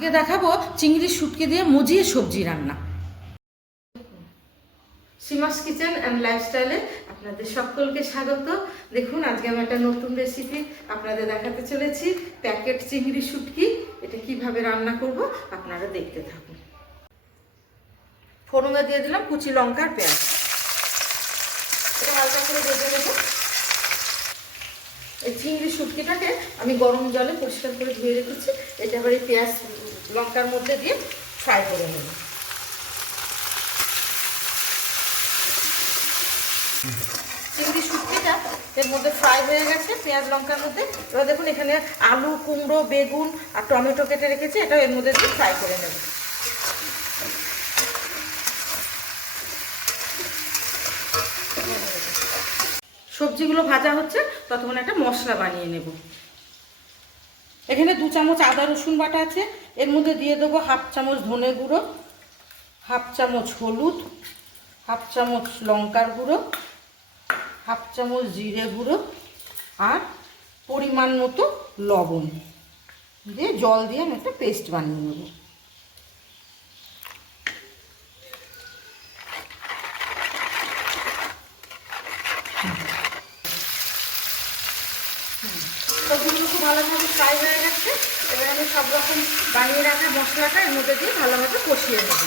আজকে দেখাবো চিংড়ির শুটকি দিয়ে মজিয়ে সবজি রান্না। সীমাস কিচেন অ্যান্ড লাইফস্টাইলে আপনাদের সকলকে স্বাগত। দেখুন আজকে আমি একটা নতুন রেসিপি আপনাদের দেখাতে চলেছি, প্যাকেট চিংড়ি শুটকি। এটা কিভাবে রান্না করব আপনারা দেখতে থাকুন। ফোড়নে দিয়ে দিলাম কুচি লঙ্কার পেঁয়াজ, এটা হালকা করে ভেজে নেব। এই চিংড়ি শুটকিটাকে আমি গরম জলে পরিষ্কার করে ধুয়ে রেখেছি, এটা এবার এই পেঁয়াজ লঙ্কার মধ্যে দিয়ে ফ্রাই করে নেব। চিংড়ি শুটকিটা এর মধ্যে ফ্রাই হয়ে গেছে পেঁয়াজ লঙ্কার মধ্যে। এবার দেখুন এখানে আলু, কুমড়ো, বেগুন আর টমেটো কেটে রেখেছি, এটা এর মধ্যে দিয়ে ফ্রাই করে নেব। সবজিগুলো ভাজা হচ্ছে, ততক্ষণ একটা মশলা বানিয়ে নেব। এখানে 2 চামচ আদা রসুন বাটা আছে, এর মধ্যে দিয়ে দেবো 1/2 চামচ ধনে গুঁড়ো, 1/2 চামচ হলুদ, 1/2 চামচ লঙ্কার গুঁড়ো, 1/2 চামচ জিরে গুঁড়ো আর পরিমাণ মতো লবণ দিয়ে জল দিয়ে আমি একটা পেস্ট বানিয়ে নেব। সবজিগুলো খুব ভালোভাবে ফ্রাই হয়ে গেছে। এবার আমি সব রকম বানিয়ে রাখা মশলাটা এর মধ্যে দিয়ে ভালোভাবে কষিয়ে নেব।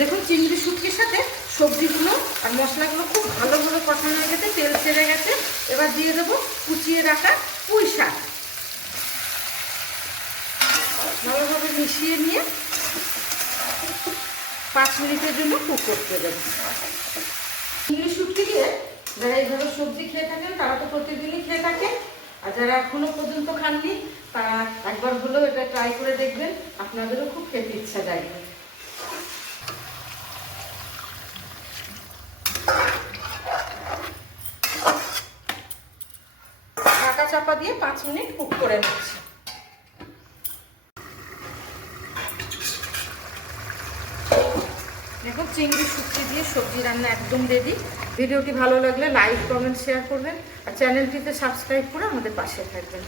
দেখুন চিংড়ি শুটকির সাথে সবজিগুলো আর মশলাগুলো খুব ভালোভাবে কষানো হয়ে গেছে, তেল ছেড়ে গেছে। এবার দিয়ে দেবো কুচিয়ে রাখা পুঁই শাক, ভালোভাবে মিশিয়ে নিয়ে 5 মিনিটের জন্য কুক করতে দেবো। চিংড়ি শুটকি দিয়ে যারা এইভাবে সবজি খেয়ে থাকেন তারা তো প্রতিদিনই খেয়ে থাকেন, আর যারা এখনো পর্যন্ত খাননি তারা একবার হলেও এটা ট্রাই করে দেখবেন, আপনাদেরও খুব খেতে ইচ্ছা যায়। ঢাকা চাপা দিয়ে 5 মিনিট কুক করে নিচ্ছি। দেখুন চিংড়ি শুটকি দিয়ে সবজি রান্না একদম রেডি। ভিডিওটি ভালো লাগলে লাইক, কমেন্ট, শেয়ার করবেন আর চ্যানেলটিতে সাবস্ক্রাইব করে আমাদের পাশে থাকবেন।